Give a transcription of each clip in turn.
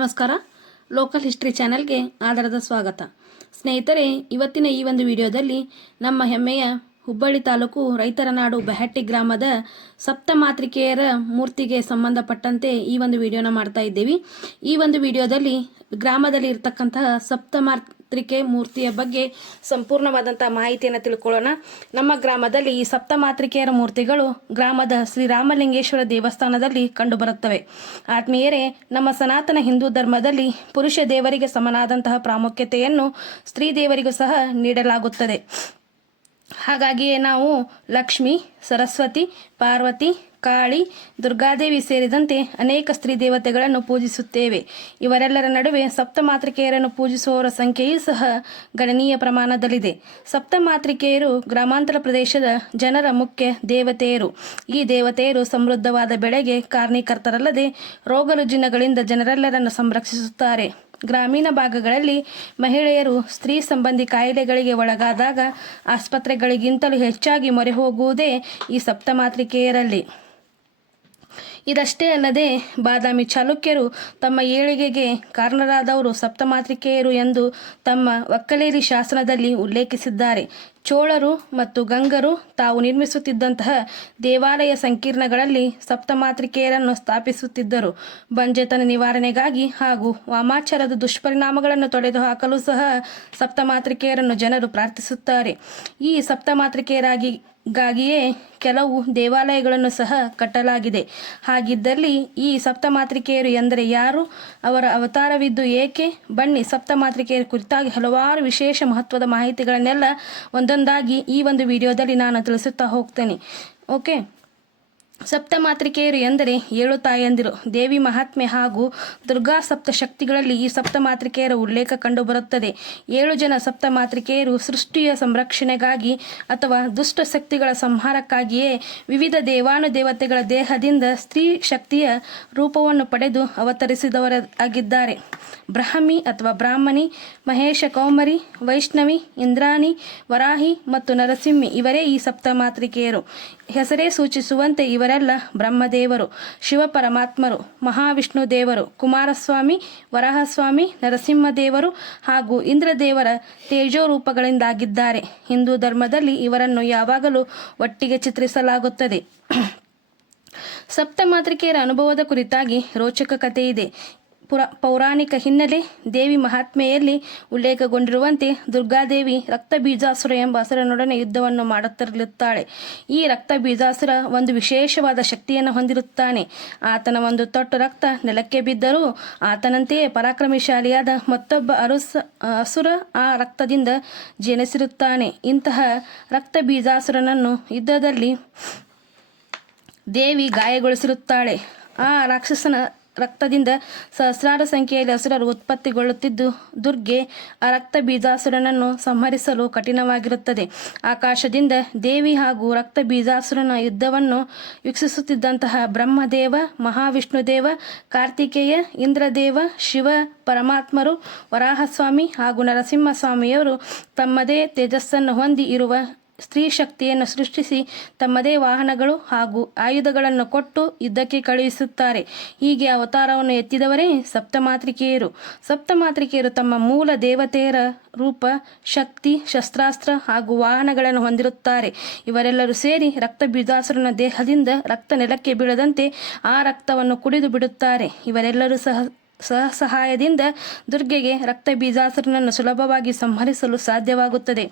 ನಮಸ್ಕಾರ. Local history ಚಾನೆಲ್ಗೆ ಆಧಾರದ ಸ್ವಾಗತ. ಸ್ನೇಹಿತರೆ, ಇವತ್ತಿನ ಈ ಒಂದು ವಿಡಿಯೋದಲ್ಲಿ ನಮ್ಮ ಹೆಮ್ಮೆಯ ಹುಬ್ಬಳ್ಳಿ ತಾಲೂಕು ರೈತರ ನಾಡು ಬೆಹಟ್ಟಿ ಗ್ರಾಮದ ಸಪ್ತಮಾತೃಕೆಯರ ಮೂರ್ತಿಗೆ ಸಂಬಂಧಪಟ್ಟಂತೆ ಈ ಒಂದು ವಿಡಿಯೋನ ಮಾಡ್ತಾ ಇದ್ದೀವಿ. ಈ ಒಂದು ವಿಡಿಯೋದಲ್ಲಿ ಗ್ರಾಮದಲ್ಲಿ ಇರತಕ್ಕಂತಹ ಸಪ್ತಮಾತೃಕೆ ಮೂರ್ತಿಯ ಬಗ್ಗೆ ಸಂಪೂರ್ಣವಾದಂತಹ ಮಾಹಿತಿಯನ್ನು ತಿಳ್ಕೊಳ್ಳೋಣ. ನಮ್ಮ ಗ್ರಾಮದಲ್ಲಿ ಈ ಸಪ್ತಮಾತೃಕೆಯರ ಮೂರ್ತಿಗಳು ಗ್ರಾಮದ ಶ್ರೀರಾಮಲಿಂಗೇಶ್ವರ ದೇವಸ್ಥಾನದಲ್ಲಿ ಕಂಡುಬರುತ್ತವೆ. ಆತ್ಮೀಯರೇ, ನಮ್ಮ ಸನಾತನ ಹಿಂದೂ ಧರ್ಮದಲ್ಲಿ ಪುರುಷ ದೇವರಿಗೆ ಸಮನಾದಂತಹ ಪ್ರಾಮುಖ್ಯತೆಯನ್ನು ಸ್ತ್ರೀ ದೇವರಿಗೂ ಸಹ ನೀಡಲಾಗುತ್ತದೆ. ಹಾಗಾಗಿಯೇ ನಾವು ಲಕ್ಷ್ಮಿ, ಸರಸ್ವತಿ, ಪಾರ್ವತಿ, ಕಾಳಿ, ದುರ್ಗಾದೇವಿ ಸೇರಿದಂತೆ ಅನೇಕ ಸ್ತ್ರೀ ದೇವತೆಗಳನ್ನು ಪೂಜಿಸುತ್ತೇವೆ. ಇವರೆಲ್ಲರ ನಡುವೆ ಸಪ್ತಮಾತೃಕೆಯರನ್ನು ಪೂಜಿಸುವವರ ಸಂಖ್ಯೆಯೂ ಸಹ ಗಣನೀಯ ಪ್ರಮಾಣದಲ್ಲಿದೆ. ಸಪ್ತಮಾತೃಕೆಯರು ಗ್ರಾಮಾಂತರ ಪ್ರದೇಶದ ಜನರ ಮುಖ್ಯ ದೇವತೆಯರು. ಈ ದೇವತೆಯರು ಸಮೃದ್ಧವಾದ ಬೆಳೆಗೆ ಕಾರಣೀಕರ್ತರಲ್ಲದೆ ರೋಗ ರುಜಿನಗಳಿಂದ ಜನರೆಲ್ಲರನ್ನು ಸಂರಕ್ಷಿಸುತ್ತಾರೆ. ಗ್ರಾಮೀಣ ಭಾಗಗಳಲ್ಲಿ ಮಹಿಳೆಯರು ಸ್ತ್ರೀ ಸಂಬಂಧಿ ಕಾಯಿಲೆಗಳಿಗೆ ಒಳಗಾದಾಗ ಆಸ್ಪತ್ರೆಗಳಿಗಿಂತಲೂ ಹೆಚ್ಚಾಗಿ ಮೊರೆ ಹೋಗುವುದೇ ಈ ಸಪ್ತಮಾತೃಕೆಯರಲ್ಲಿ. ಇದಷ್ಟೇ ಅಲ್ಲದೆ ಬಾದಾಮಿ ಚಾಲುಕ್ಯರು ತಮ್ಮ ಏಳಿಗೆಗೆ ಕಾರಣರಾದವರು ಸಪ್ತಮಾತೃಕೆಯರು ಎಂದು ತಮ್ಮ ಒಕ್ಕಲೇರಿ ಶಾಸನದಲ್ಲಿ ಉಲ್ಲೇಖಿಸಿದ್ದಾರೆ. ಚೋಳರು ಮತ್ತು ಗಂಗರು ತಾವು ನಿರ್ಮಿಸುತ್ತಿದ್ದಂತಹ ದೇವಾಲಯ ಸಂಕೀರ್ಣಗಳಲ್ಲಿ ಸಪ್ತಮಾತೃಕೆಯರನ್ನು ಸ್ಥಾಪಿಸುತ್ತಿದ್ದರು. ಬಂಜೆತನ ನಿವಾರಣೆಗಾಗಿ ಹಾಗೂ ವಾಮಾಚಾರದ ದುಷ್ಪರಿಣಾಮಗಳನ್ನು ತೊಡೆದುಹಾಕಲು ಸಹ ಸಪ್ತಮಾತೃಕೆಯರನ್ನು ಜನರು ಪ್ರಾರ್ಥಿಸುತ್ತಾರೆ. ಈ ಸಪ್ತಮಾತೃಕೆಯರಾಗಿಯೇ ಕೆಲವು ದೇವಾಲಯಗಳನ್ನು ಸಹ ಕಟ್ಟಲಾಗಿದೆ. ಹಾಗಿದ್ದಲ್ಲಿ ಈ ಸಪ್ತಮಾತೃಕೆಯರು ಎಂದರೆ ಯಾರು? ಅವರ ಅವತಾರವಿದ್ದು ಏಕೆ? ಬನ್ನಿ, ಸಪ್ತಮಾತೃಕೆಯರ ಕುರಿತಾಗಿ ಹಲವಾರು ವಿಶೇಷ ಮಹತ್ವದ ಮಾಹಿತಿಗಳನ್ನೆಲ್ಲ ಒಂದೊಂದಾಗಿ ಈ ಒಂದು ವಿಡಿಯೋದಲ್ಲಿ ನಾನು ತಿಳಿಸುತ್ತಾ ಹೋಗ್ತೇನೆ. ಓಕೆ, ಸಪ್ತಮಾತೃಕೆಯರು ಎಂದರೆ 7 ತಾಯಂದಿರು. ದೇವಿ ಮಹಾತ್ಮೆ ಹಾಗೂ ದುರ್ಗಾ ಸಪ್ತಶಕ್ತಿಗಳಲ್ಲಿ ಈ ಸಪ್ತಮಾತೃಕೆಯರ ಉಲ್ಲೇಖ ಕಂಡುಬರುತ್ತದೆ. 7 ಜನ ಸಪ್ತಮಾತೃಕೆಯರು ಸೃಷ್ಟಿಯ ಸಂರಕ್ಷಣೆಗಾಗಿ ಅಥವಾ ದುಷ್ಟ ಶಕ್ತಿಗಳ ಸಂಹಾರಕ್ಕಾಗಿಯೇ ವಿವಿಧ ದೇವಾನುದೇವತೆಗಳ ದೇಹದಿಂದ ಸ್ತ್ರೀ ಶಕ್ತಿಯ ರೂಪವನ್ನು ಪಡೆದು ಅವತರಿಸಿದವರಾಗಿದ್ದಾರೆ. ಬ್ರಾಹ್ಮಿ ಅಥವಾ ಬ್ರಾಹ್ಮಣಿ, ಮಹೇಶ ಕೌಮರಿ, ವೈಷ್ಣವಿ, ಇಂದ್ರಾಣಿ, ವರಾಹಿ ಮತ್ತು ನರಸಿಂಹಿ ಇವರೇ ಈ ಸಪ್ತಮಾತೃಕೆಯರು. ಹೆಸರೇ ಸೂಚಿಸುವಂತೆ ಇವರೆಲ್ಲ ಬ್ರಹ್ಮದೇವರು, ಶಿವ ಪರಮಾತ್ಮರು, ಮಹಾವಿಷ್ಣು ದೇವರು, ಕುಮಾರಸ್ವಾಮಿ, ವರಾಹಸ್ವಾಮಿ, ನರಸಿಂಹದೇವರು ಹಾಗೂ ಇಂದ್ರದೇವರ ತೇಜೋ ರೂಪಗಳಿಂದಾಗಿದ್ದಾರೆ. ಹಿಂದೂ ಧರ್ಮದಲ್ಲಿ ಇವರನ್ನು ಯಾವಾಗಲೂ ಒಟ್ಟಿಗೆ ಚಿತ್ರಿಸಲಾಗುತ್ತದೆ. ಸಪ್ತಮಾತೃಕೆಯರ ಅನುಭವದ ಕುರಿತಾಗಿ ರೋಚಕ ಕಥೆ ಇದೆ. ಪೌರಾಣಿಕ ಹಿನ್ನೆಲೆ. ದೇವಿ ಮಹಾತ್ಮೆಯಲ್ಲಿ ಉಲ್ಲೇಖಗೊಂಡಿರುವಂತೆ ದುರ್ಗಾದೇವಿ ರಕ್ತ ಬೀಜಾಸುರ ಎಂಬ ಅಸುರನೊಡನೆ ಯುದ್ಧವನ್ನು ಮಾಡುತ್ತಿರುತ್ತಾಳೆ. ಈ ರಕ್ತ ಬೀಜಾಸುರ ಒಂದು ವಿಶೇಷವಾದ ಶಕ್ತಿಯನ್ನು ಹೊಂದಿರುತ್ತಾನೆ. ಆತನ ಒಂದು ತೊಟ್ಟು ರಕ್ತ ನೆಲಕ್ಕೆ ಬಿದ್ದರೂ ಆತನಂತೆಯೇ ಪರಾಕ್ರಮಶಾಲಿಯಾದ ಮತ್ತೊಬ್ಬ ಅಸುರ ಆ ರಕ್ತದಿಂದ ಜನಿಸಿರುತ್ತಾನೆ. ಇಂತಹ ರಕ್ತ ಬೀಜಾಸುರನನ್ನು ಯುದ್ಧದಲ್ಲಿ ದೇವಿ ಗಾಯಗೊಳಿಸಿರುತ್ತಾಳೆ. ಆ ರಾಕ್ಷಸನ ರಕ್ತದಿಂದ ಸಹಸ್ರಾರು ಸಂಖ್ಯೆಯಲ್ಲಿ ಅಸುರರು ಉತ್ಪತ್ತಿಗೊಳ್ಳುತ್ತಿದ್ದು ದುರ್ಗೆ ಆ ರಕ್ತ ಬೀಜಾಸುರನನ್ನು ಸಂಹರಿಸಲು ಕಠಿಣವಾಗಿರುತ್ತದೆ. ಆಕಾಶದಿಂದ ದೇವಿ ಹಾಗೂ ರಕ್ತ ಬೀಜಾಸುರನ ಯುದ್ಧವನ್ನು ವೀಕ್ಷಿಸುತ್ತಿದ್ದಂತಹ ಬ್ರಹ್ಮದೇವ, ಮಹಾವಿಷ್ಣುದೇವ, ಕಾರ್ತಿಕೇಯ, ಇಂದ್ರದೇವ, ಶಿವ ಪರಮಾತ್ಮರು, ವರಾಹಸ್ವಾಮಿ ಹಾಗೂ ನರಸಿಂಹಸ್ವಾಮಿಯವರು ತಮ್ಮದೇ ತೇಜಸ್ಸನ್ನು ಹೊಂದಿ ಇರುವ ಸ್ತ್ರೀ ಶಕ್ತಿಯನ್ನು ಸೃಷ್ಟಿಸಿ ತಮ್ಮದೇ ವಾಹನಗಳು ಹಾಗೂ ಆಯುಧಗಳನ್ನು ಕೊಟ್ಟು ಯುದ್ಧಕ್ಕೆ ಕಳುಹಿಸುತ್ತಾರೆ. ಹೀಗೆ ಅವತಾರವನ್ನು ಎತ್ತಿದವರೇ ಸಪ್ತಮಾತೃಕೆಯರು. ಸಪ್ತಮಾತೃಕೆಯರು ತಮ್ಮ ಮೂಲ ದೇವತೆಯರ ರೂಪ, ಶಕ್ತಿ, ಶಸ್ತ್ರಾಸ್ತ್ರ ಹಾಗೂ ವಾಹನಗಳನ್ನು ಹೊಂದಿರುತ್ತಾರೆ. ಇವರೆಲ್ಲರೂ ಸೇರಿ ರಕ್ತ ಬೀಜಾಸುರನ ದೇಹದಿಂದ ರಕ್ತ ನೆಲಕ್ಕೆ ಬೀಳದಂತೆ ಆ ರಕ್ತವನ್ನು ಕುಡಿದು ಬಿಡುತ್ತಾರೆ. ಇವರೆಲ್ಲರೂ ಸಹಾಯದಿಂದ ದುರ್ಗೆಗೆ ರಕ್ತ ಬೀಜಾಸುರನನ್ನು ಸುಲಭವಾಗಿ ಸಂಹರಿಸಲು ಸಾಧ್ಯವಾಗುತ್ತದೆ.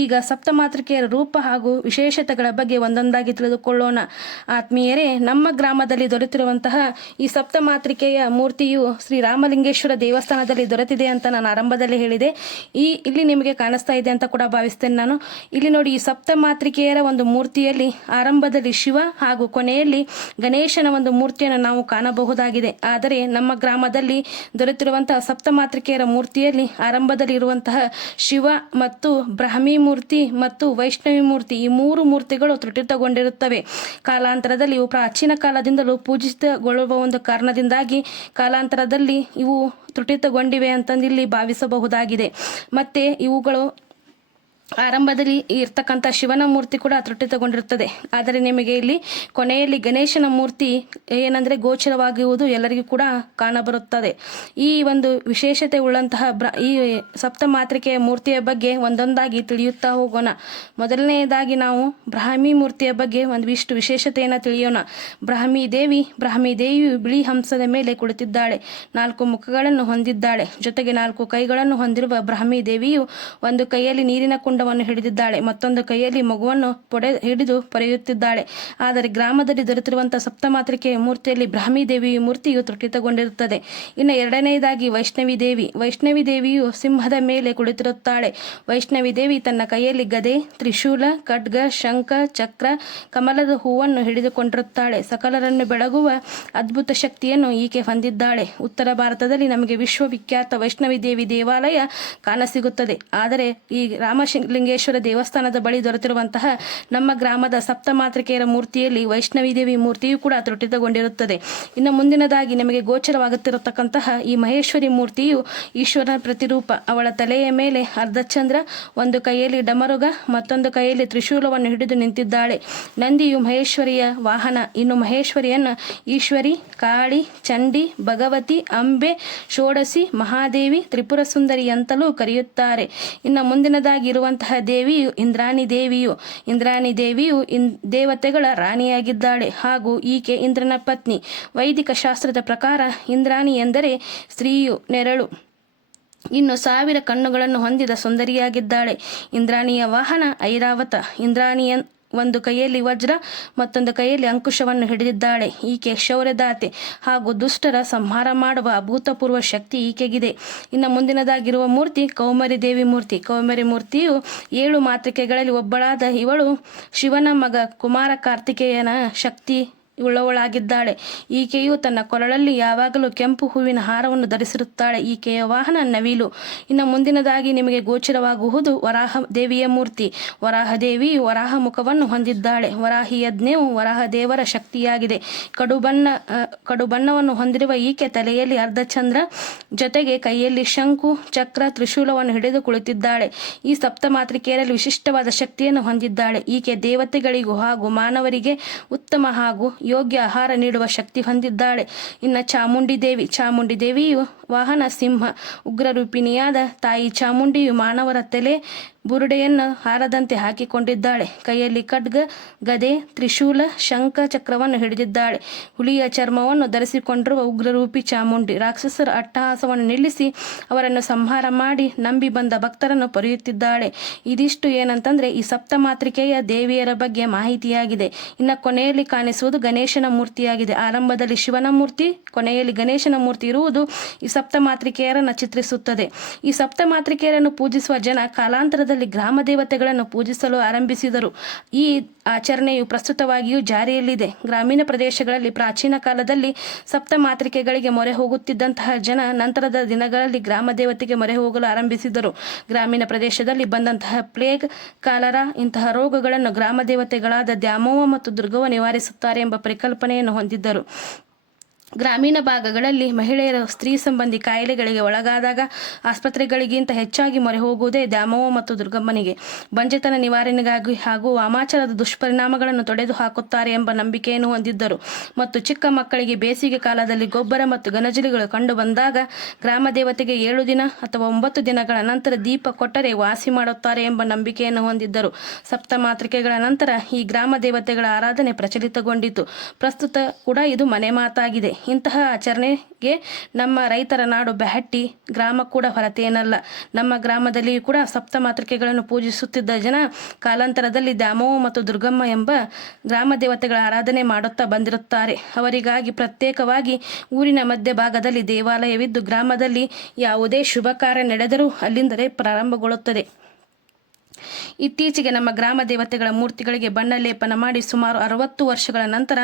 ಈಗ ಸಪ್ತಮಾತೃಕೆಯರ ರೂಪ ಹಾಗೂ ವಿಶೇಷತೆಗಳ ಬಗ್ಗೆ ಒಂದೊಂದಾಗಿ ತಿಳಿದುಕೊಳ್ಳೋಣ. ಆತ್ಮೀಯರೇ, ನಮ್ಮ ಗ್ರಾಮದಲ್ಲಿ ದೊರೆತಿರುವಂತಹ ಈ ಸಪ್ತಮಾತೃಕೆಯ ಮೂರ್ತಿಯು ಶ್ರೀರಾಮಲಿಂಗೇಶ್ವರ ದೇವಸ್ಥಾನದಲ್ಲಿ ದೊರೆತಿದೆ ಅಂತ ನಾನು ಆರಂಭದಲ್ಲಿ ಹೇಳಿದೆ. ಇಲ್ಲಿ ನಿಮಗೆ ಕಾಣಿಸ್ತಾ ಇದೆ ಅಂತ ಕೂಡ ಭಾವಿಸ್ತೇನೆ ನಾನು. ಇಲ್ಲಿ ನೋಡಿ, ಈ ಸಪ್ತಮಾತೃಕೆಯರ ಒಂದು ಮೂರ್ತಿಯಲ್ಲಿ ಆರಂಭದಲ್ಲಿ ಶಿವ ಹಾಗೂ ಕೊನೆಯಲ್ಲಿ ಗಣೇಶನ ಒಂದು ಮೂರ್ತಿಯನ್ನು ನಾವು ಕಾಣಬಹುದಾಗಿದೆ. ಆದರೆ ನಮ್ಮ ಗ್ರಾಮದಲ್ಲಿ ದೊರೆತಿರುವಂತಹ ಸಪ್ತಮಾತೃಕೆಯರ ಮೂರ್ತಿಯಲ್ಲಿ ಆರಂಭದಲ್ಲಿ ಇರುವಂತಹ ಶಿವ ಮತ್ತು ಬ್ರಾಹ್ಮಿ ಮೂರ್ತಿ ಮತ್ತು ವೈಷ್ಣವಿ ಮೂರ್ತಿ, ಈ 3 ಮೂರ್ತಿಗಳು ತ್ರುಟಿತಗೊಂಡಿರುತ್ತವೆ. ಕಾಲಾಂತರದಲ್ಲಿ ಇವು ಪ್ರಾಚೀನ ಕಾಲದಿಂದಲೂ ಪೂಜಿತಗೊಳ್ಳುವ ಒಂದು ಕಾರಣದಿಂದಾಗಿ ಕಾಲಾಂತರದಲ್ಲಿ ಇವು ತ್ರುಟಿತಗೊಂಡಿವೆ ಅಂತಂದಿಲ್ಲಿ ಭಾವಿಸಬಹುದಾಗಿದೆ. ಮತ್ತೆ ಇವುಗಳು ಆರಂಭದಲ್ಲಿ ಇರ್ತಕ್ಕಂಥ ಶಿವನ ಮೂರ್ತಿ ಕೂಡ ತೃಟಿತಗೊಂಡಿರುತ್ತದೆ. ಆದರೆ ನಿಮಗೆ ಇಲ್ಲಿ ಕೊನೆಯಲ್ಲಿ ಗಣೇಶನ ಮೂರ್ತಿ ಏನಂದರೆ ಗೋಚರವಾಗುವುದು ಎಲ್ಲರಿಗೂ ಕೂಡ ಕಾಣಬರುತ್ತದೆ. ಈ ಒಂದು ವಿಶೇಷತೆ ಉಳ್ಳಂತಹ ಈ ಸಪ್ತಮಾತೃಕೆಯ ಮೂರ್ತಿಯ ಬಗ್ಗೆ ಒಂದೊಂದಾಗಿ ತಿಳಿಯುತ್ತಾ ಹೋಗೋಣ. ಮೊದಲನೆಯದಾಗಿ ನಾವು ಬ್ರಾಹ್ಮಿ ಮೂರ್ತಿಯ ಬಗ್ಗೆ ಒಂದಿಷ್ಟು ವಿಶೇಷತೆಯನ್ನು ತಿಳಿಯೋಣ. ಬ್ರಾಹ್ಮಿ ದೇವಿಯು ಬಿಳಿ ಹಂಸದ ಮೇಲೆ ಕುಳಿತಿದ್ದಾಳೆ. 4 ಮುಖಗಳನ್ನು ಹೊಂದಿದ್ದಾಳೆ. ಜೊತೆಗೆ 4 ಕೈಗಳನ್ನು ಹೊಂದಿರುವ ಬ್ರಾಹ್ಮಿ ದೇವಿಯು ಒಂದು ಕೈಯಲ್ಲಿ ನೀರಿನ ಕುಂಡವನ್ನು ಹಿಡಿದಿದ್ದಾಳೆ, ಮತ್ತೊಂದು ಕೈಯಲ್ಲಿ ಮಗುವನ್ನು ಹಿಡಿದು ಪೊರೆಯುತ್ತಿದ್ದಾಳೆ. ಆದರೆ ಗ್ರಾಮದಲ್ಲಿ ದೊರೆತಿರುವಂತಹ ಸಪ್ತಮಾತೃಕೆಯ ಮೂರ್ತಿಯಲ್ಲಿ ಬ್ರಾಹ್ಮಿ ದೇವಿಯ ಮೂರ್ತಿಯು ತೃಟಿತಗೊಂಡಿರುತ್ತದೆ. ಇನ್ನು ಎರಡನೆಯದಾಗಿ ವೈಷ್ಣವಿ ದೇವಿಯು ಸಿಂಹದ ಮೇಲೆ ಕುಳಿತಿರುತ್ತಾಳೆ. ವೈಷ್ಣವಿ ದೇವಿ ತನ್ನ ಕೈಯಲ್ಲಿ ಗದೆ, ತ್ರಿಶೂಲ, ಖಡ್ಗ, ಶಂಖ, ಚಕ್ರ, ಕಮಲದ ಹೂವನ್ನು ಹಿಡಿದುಕೊಂಡಿರುತ್ತಾಳೆ. ಸಕಲರನ್ನು ಬೆಳಗುವ ಅದ್ಭುತ ಶಕ್ತಿಯನ್ನು ಈಕೆ ಹೊಂದಿದ್ದಾಳೆ. ಉತ್ತರ ಭಾರತದಲ್ಲಿ ನಮಗೆ ವಿಶ್ವವಿಖ್ಯಾತ ವೈಷ್ಣವಿ ದೇವಿ ದೇವಾಲಯ ಕಾಣಸಿಗುತ್ತದೆ. ಆದರೆ ಈ ರಾಮಲಿಂಗೇಶ್ವರ ದೇವಸ್ಥಾನದ ಬಳಿ ದೊರೆತಿರುವಂತಹ ನಮ್ಮ ಗ್ರಾಮದ ಸಪ್ತಮಾತೃಕೆಯರ ಮೂರ್ತಿಯಲ್ಲಿ ವೈಷ್ಣವಿ ದೇವಿ ಮೂರ್ತಿಯು ಕೂಡ ತೃಟಿತಗೊಂಡಿರುತ್ತದೆ. ಇನ್ನು ಮುಂದಿನದಾಗಿ ನಮಗೆ ಗೋಚರವಾಗುತ್ತಿರತಕ್ಕಂತಹ ಈ ಮಹೇಶ್ವರಿ ಮೂರ್ತಿಯು ಈಶ್ವರನ ಪ್ರತಿರೂಪ. ಅವಳ ತಲೆಯ ಮೇಲೆ ಅರ್ಧಚಂದ್ರ, ಒಂದು ಕೈಯಲ್ಲಿ ಡಮರುಗ, ಮತ್ತೊಂದು ಕೈಯಲ್ಲಿ ತ್ರಿಶೂಲವನ್ನು ಹಿಡಿದು ನಿಂತಿದ್ದಾಳೆ. ನಂದಿಯು ಮಹೇಶ್ವರಿಯ ವಾಹನ. ಇನ್ನು ಮಹೇಶ್ವರಿಯನ್ನು ಈಶ್ವರಿ, ಕಾಳಿ, ಚಂಡಿ, ಭಗವತಿ, ಅಂಬೆ, ಷೋಡಸಿ, ಮಹಾದೇವಿ, ತ್ರಿಪುರ ಸುಂದರಿ ಅಂತಲೂ ಕರೆಯುತ್ತಾರೆ. ಇನ್ನು ಮುಂದಿನದಾಗಿ ಇರುವಂತಹ ದೇವಿಯು ಇಂದ್ರಾಣಿ ದೇವಿಯು ದೇವತೆಗಳ ರಾಣಿಯಾಗಿದ್ದಾಳೆ ಹಾಗೂ ಈಕೆ ಇಂದ್ರನ ಪತ್ನಿ. ವೈದಿಕ ಶಾಸ್ತ್ರದ ಪ್ರಕಾರ ಇಂದ್ರಾಣಿ ಎಂದರೆ ಸ್ತ್ರೀಯು ನೆರಳು. ಇನ್ನು 1000 ಕಣ್ಣುಗಳನ್ನು ಹೊಂದಿದ ಸುಂದರಿಯಾಗಿದ್ದಾಳೆ. ಇಂದ್ರಾಣಿಯ ವಾಹನ ಐರಾವತ. ಇಂದ್ರಾಣಿಯ ಒಂದು ಕೈಯಲ್ಲಿ ವಜ್ರ, ಮತ್ತೊಂದು ಕೈಯಲ್ಲಿ ಅಂಕುಶವನ್ನು ಹಿಡಿದಿದ್ದಾಳೆ. ಈಕೆ ಶೌರ್ಯದಾತೆ ಹಾಗೂ ದುಷ್ಟರ ಸಂಹಾರ ಮಾಡುವ ಅಭೂತಪೂರ್ವ ಶಕ್ತಿ ಈಕೆಗಿದೆ. ಇನ್ನು ಮುಂದಿನದಾಗಿರುವ ಮೂರ್ತಿ ಕೌಮಾರಿ ದೇವಿ ಮೂರ್ತಿ. ಕೌಮಾರಿ ಮೂರ್ತಿಯು 7 ಮಾತೃಕೆಗಳಲ್ಲಿ ಒಬ್ಬಳಾದ ಇವಳು ಶಿವನ ಮಗ ಕುಮಾರ ಕಾರ್ತಿಕೇಯನ ಶಕ್ತಿ ಉಳ್ಳವಳಾಗಿದ್ದಾಳೆ. ಈಕೆಯು ತನ್ನ ಕೊರಳಲ್ಲಿ ಯಾವಾಗಲೂ ಕೆಂಪು ಹೂವಿನ ಹಾರವನ್ನು ಧರಿಸಿರುತ್ತಾಳೆ. ಈಕೆಯ ವಾಹನ ನವಿಲು. ಇನ್ನು ಮುಂದಿನದಾಗಿ ನಿಮಗೆ ಗೋಚರವಾಗುವುದು ವರಾಹ ದೇವಿಯ ಮೂರ್ತಿ. ವರಾಹ ದೇವಿಯು ವರಾಹ ಮುಖವನ್ನು ಹೊಂದಿದ್ದಾಳೆ. ವರಾಹಿ ಯಜ್ಞವು ವರಾಹ ದೇವರ ಶಕ್ತಿಯಾಗಿದೆ. ಕಡು ಬಣ್ಣವನ್ನು ಹೊಂದಿರುವ ಈಕೆ ತಲೆಯಲ್ಲಿ ಅರ್ಧಚಂದ್ರ, ಜೊತೆಗೆ ಕೈಯಲ್ಲಿ ಶಂಕು, ಚಕ್ರ, ತ್ರಿಶೂಲವನ್ನು ಹಿಡಿದು ಕುಳಿತಿದ್ದಾಳೆ. ಈ ಸಪ್ತಮಾತೃಕೆಯರಲ್ಲಿ ವಿಶಿಷ್ಟವಾದ ಶಕ್ತಿಯನ್ನು ಹೊಂದಿದ್ದಾಳೆ. ಈಕೆ ದೇವತೆಗಳಿಗೂ ಹಾಗೂ ಮಾನವರಿಗೆ ಉತ್ತಮ ಹಾಗೂ ಯೋಗ್ಯ ಆಹಾರ ನೀಡುವ ಶಕ್ತಿ ಹೊಂದಿದ್ದಾಳೆ. ಇನ್ನು ಚಾಮುಂಡಿ ದೇವಿಯು ವಾಹನ ಸಿಂಹ. ಉಗ್ರರೂಪಿಣಿಯಾದ ತಾಯಿ ಚಾಮುಂಡಿಯು ಮಾನವರ ತಲೆ ಬುರುಡೆಯನ್ನು ಹಾರದಂತೆ ಹಾಕಿಕೊಂಡಿದ್ದಾಳೆ. ಕೈಯಲ್ಲಿ ಖಡ್ಗ, ಗದೆ, ತ್ರಿಶೂಲ, ಶಂಖ, ಚಕ್ರವನ್ನು ಹಿಡಿದಿದ್ದಾಳೆ. ಹುಲಿಯ ಚರ್ಮವನ್ನು ಧರಿಸಿಕೊಂಡಿರುವ ಉಗ್ರರೂಪಿ ಚಾಮುಂಡಿ ರಾಕ್ಷಸರ ಅಟ್ಟಹಾಸವನ್ನು ನಿಲ್ಲಿಸಿ ಅವರನ್ನು ಸಂಹಾರ ಮಾಡಿ ನಂಬಿ ಬಂದ ಭಕ್ತರನ್ನು ಪೊರೆಯುತ್ತಿದ್ದಾಳೆ. ಇದಿಷ್ಟು ಏನಂತಂದ್ರೆ ಈ ಸಪ್ತಮಾತೃಕೆಯ ದೇವಿಯರ ಬಗ್ಗೆ ಮಾಹಿತಿಯಾಗಿದೆ. ಇನ್ನು ಕೊನೆಯಲ್ಲಿ ಕಾಣಿಸುವುದು ಗಣೇಶನ ಮೂರ್ತಿಯಾಗಿದೆ. ಆರಂಭದಲ್ಲಿ ಶಿವನ ಮೂರ್ತಿ, ಕೊನೆಯಲ್ಲಿ ಗಣೇಶನ ಮೂರ್ತಿ ಇರುವುದು ಈ ಸಪ್ತಮಾತೃಕೆಯರನ್ನು ಚಿತ್ರಿಸುತ್ತದೆ. ಈ ಸಪ್ತಮಾತೃಕೆಯರನ್ನು ಪೂಜಿಸುವ ಜನ ಕಾಲಾಂತರದಲ್ಲಿ ಗ್ರಾಮ ದೇವತೆಗಳನ್ನು ಪೂಜಿಸಲು ಆರಂಭಿಸಿದರು. ಈ ಆಚರಣೆಯು ಪ್ರಸ್ತುತವಾಗಿಯೂ ಜಾರಿಯಲ್ಲಿದೆ. ಗ್ರಾಮೀಣ ಪ್ರದೇಶಗಳಲ್ಲಿ ಪ್ರಾಚೀನ ಕಾಲದಲ್ಲಿ ಸಪ್ತಮಾತೃಕೆಗಳಿಗೆ ಮೊರೆ ಹೋಗುತ್ತಿದ್ದಂತಹ ಜನ ನಂತರದ ದಿನಗಳಲ್ಲಿ ಗ್ರಾಮ ದೇವತೆಗೆ ಮೊರೆ ಹೋಗಲು ಆರಂಭಿಸಿದರು. ಗ್ರಾಮೀಣ ಪ್ರದೇಶದಲ್ಲಿ ಬಂದಂತಹ ಪ್ಲೇಗ್, ಕಾಲರಾ ಇಂತಹ ರೋಗಗಳನ್ನು ಗ್ರಾಮ ದೇವತೆಗಳಾದ ದ್ಯಾಮವ್ವ ಮತ್ತು ದುರ್ಗವ್ವ ನಿವಾರಿಸುತ್ತಾರೆ ಎಂಬ ಪರಿಕಲ್ಪನೆಯನ್ನು ಹೊಂದಿದ್ದರು. ಗ್ರಾಮೀಣ ಭಾಗಗಳಲ್ಲಿ ಮಹಿಳೆಯರು ಸ್ತ್ರೀ ಸಂಬಂಧಿ ಕಾಯಿಲೆಗಳಿಗೆ ಒಳಗಾದಾಗ ಆಸ್ಪತ್ರೆಗಳಿಗಿಂತ ಹೆಚ್ಚಾಗಿ ಮೊರೆ ಹೋಗುವುದೇ ದ್ಯಾಮವ್ವ ಮತ್ತು ದುರ್ಗಮ್ಮನಿಗೆ. ಬಂಜೆತನ ನಿವಾರಣೆಗಾಗಿ ಹಾಗೂ ವಾಮಾಚಾರದ ದುಷ್ಪರಿಣಾಮಗಳನ್ನು ತೊಡೆದು ಹಾಕುತ್ತಾರೆ ಎಂಬ ನಂಬಿಕೆಯನ್ನು ಹೊಂದಿದ್ದರು. ಮತ್ತು ಚಿಕ್ಕ ಮಕ್ಕಳಿಗೆ ಬೇಸಿಗೆ ಕಾಲದಲ್ಲಿ ಗೊಬ್ಬರ ಮತ್ತು ಗನಜಲಿಗಳು ಕಂಡು ಬಂದಾಗ ಗ್ರಾಮ ದೇವತೆಗೆ 7 ದಿನ ಅಥವಾ 9 ದಿನಗಳ ನಂತರ ದೀಪ ಕೊಟ್ಟರೆ ವಾಸಿ ಮಾಡುತ್ತಾರೆ ಎಂಬ ನಂಬಿಕೆಯನ್ನು ಹೊಂದಿದ್ದರು. ಸಪ್ತಮಾತೃಕೆಗಳ ನಂತರ ಈ ಗ್ರಾಮ ದೇವತೆಗಳ ಆರಾಧನೆ ಪ್ರಚಲಿತಗೊಂಡಿತು. ಪ್ರಸ್ತುತ ಕೂಡ ಇದು ಮನೆ ಮಾತಾಗಿದೆ. ಇಂತಹ ಆಚರಣೆಗೆ ನಮ್ಮ ರೈತರ ನಾಡು ಬೆಹಟ್ಟಿ ಗ್ರಾಮ ಕೂಡ ಹೊರತೇನಲ್ಲ. ನಮ್ಮ ಗ್ರಾಮದಲ್ಲಿಯೂ ಕೂಡ ಸಪ್ತಮಾತೃಕೆಗಳನ್ನು ಪೂಜಿಸುತ್ತಿದ್ದ ಜನ ಕಾಲಾಂತರದಲ್ಲಿ ದ್ಯಾಮವ್ವ ಮತ್ತು ದುರ್ಗಮ್ಮ ಎಂಬ ಗ್ರಾಮ ದೇವತೆಗಳ ಆರಾಧನೆ ಮಾಡುತ್ತಾ ಬಂದಿರುತ್ತಾರೆ. ಅವರಿಗಾಗಿ ಪ್ರತ್ಯೇಕವಾಗಿ ಊರಿನ ಮಧ್ಯಭಾಗದಲ್ಲಿ ದೇವಾಲಯವಿದ್ದು ಗ್ರಾಮದಲ್ಲಿ ಯಾವುದೇ ಶುಭ ಕಾರ್ಯ ನಡೆದರೂ ಅಲ್ಲಿಂದಲೇ ಪ್ರಾರಂಭಗೊಳ್ಳುತ್ತದೆ. ಇತ್ತೀಚೆಗೆ ನಮ್ಮ ಗ್ರಾಮ ದೇವತೆಗಳ ಮೂರ್ತಿಗಳಿಗೆ ಬಣ್ಣ ಲೇಪನ ಮಾಡಿ ಸುಮಾರು 60 ವರ್ಷಗಳ ನಂತರ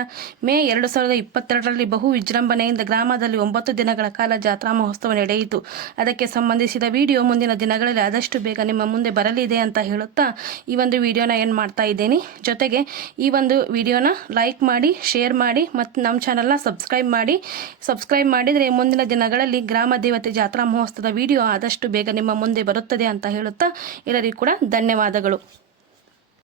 ಮೇ 2022ರಲ್ಲಿ ಬಹು ವಿಜೃಂಭಣೆಯಿಂದ ಗ್ರಾಮದಲ್ಲಿ 9 ದಿನಗಳ ಕಾಲ ಜಾತ್ರಾ ಮಹೋತ್ಸವ ನಡೆಯಿತು. ಅದಕ್ಕೆ ಸಂಬಂಧಿಸಿದ ವಿಡಿಯೋ ಮುಂದಿನ ದಿನಗಳಲ್ಲಿ ಆದಷ್ಟು ಬೇಗ ನಿಮ್ಮ ಮುಂದೆ ಬರಲಿದೆ ಅಂತ ಹೇಳುತ್ತಾ ಈ ಒಂದು ವಿಡಿಯೋನ ಏನು ಮಾಡ್ತಾ ಇದ್ದೀನಿ. ಜೊತೆಗೆ ಈ ಒಂದು ವಿಡಿಯೋನ ಲೈಕ್ ಮಾಡಿ, ಶೇರ್ ಮಾಡಿ ಮತ್ತು ನಮ್ಮ ಚಾನಲ್ನ ಸಬ್ಸ್ಕ್ರೈಬ್ ಮಾಡಿದರೆ ಮುಂದಿನ ದಿನಗಳಲ್ಲಿ ಗ್ರಾಮ ದೇವತೆ ಜಾತ್ರಾ ಮಹೋತ್ಸವದ ವಿಡಿಯೋ ಆದಷ್ಟು ಬೇಗ ನಿಮ್ಮ ಮುಂದೆ ಬರುತ್ತದೆ ಅಂತ ಹೇಳುತ್ತಾ ಎಲ್ಲರಿಗೂ ಕೂಡ ಧನ್ಯವಾದಗಳು.